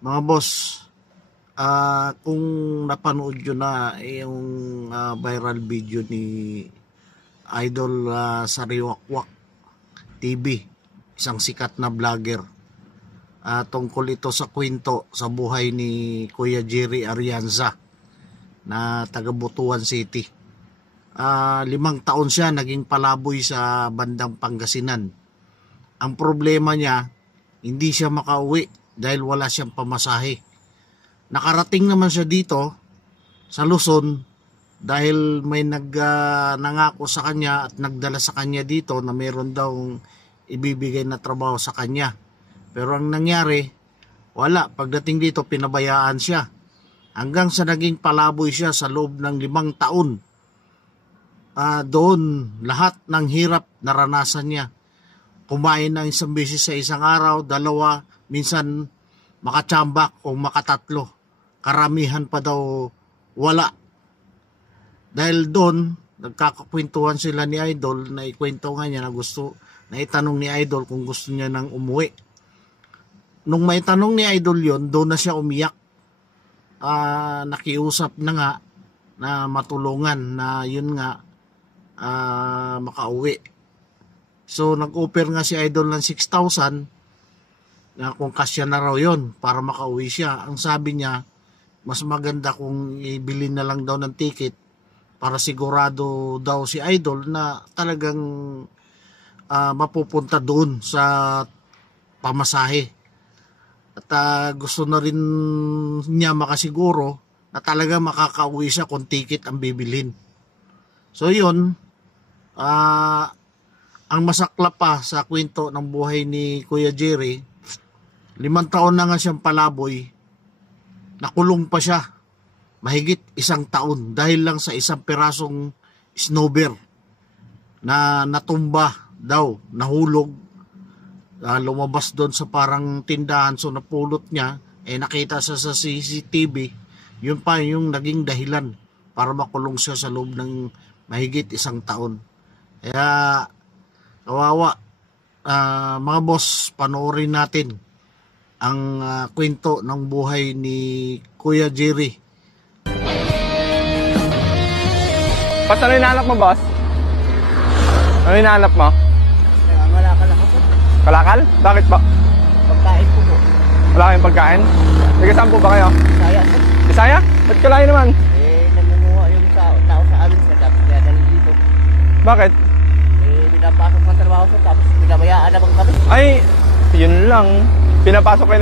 Mga boss, kung napanood nyo na yung viral video ni Idol Sariwakwak TV, isang sikat na vlogger, tungkol ito sa kwento sa buhay ni Kuya Jerry Arianza na taga Butuan City. 5 taon siya naging palaboy sa bandang Pangasinan. Ang problema niya, hindi siya makauwi dahil wala siyang pamasahe. Nakarating naman siya dito sa Luzon dahil may nangako sa kanya at nagdala sa kanya dito na mayroon daw ibibigay na trabaho sa kanya. Pero ang nangyari, wala. Pagdating dito, pinabayaan siya. Hanggang sa naging palaboy siya sa loob ng 5 taon. Doon, lahat ng hirap naranasan niya. Kumain ng isang beses sa isang araw, 2, minsan makachambak o makatatlo. Karamihan pa daw wala. Dahil doon, nagkakakwentuhan sila ni Idol na ikwento nga niya na itanong ni Idol kung gusto niya nang umuwi. Nung may tanong ni Idol yon, doon na siya umiyak. Nakiusap na nga na matulungan na yun nga makauwi. So nag-offer nga si Idol ng 6,000 na kung kasya na raw yun para makauwi siya. Ang sabi niya, mas maganda kung ibili na lang daw ng ticket para sigurado daw si Idol na talagang mapupunta doon sa pamasahe. At gusto na rin niya makasiguro na talaga makakauwi siya kung ticket ang bibilhin. So yun, ang masakla pa sa kwento ng buhay ni Kuya Jerry, 5 taon na nga siyang palaboy, nakulong pa siya mahigit 1 taon dahil lang sa isang pirasong snowber na natumba daw, nahulog, lumabas doon sa parang tindahan. So napulot niya, nakita sa CCTV, yun pa yung naging dahilan para makulong siya sa loob ng mahigit 1 taon. Kaya kawawa. Mga boss, panoorin natin ang kwento ng buhay ni Kuya Jerry. Pas, ano hinahanap mo, boss? Ano hinahanap mo? Malakal ako po. Kalakal? Bakit po? Pagkain po po. Wala kayong pagkain? Taga saan po ba kayo? Saya po. Bisaya? Ba't kalayo naman? Nangunguha yung tao sa amin sa dapat kaya dali dito. Bakit? Pinapasok ng trabaho ko tapos pinabayaan naman kami. Ay, yun lang. Pinapasok kayo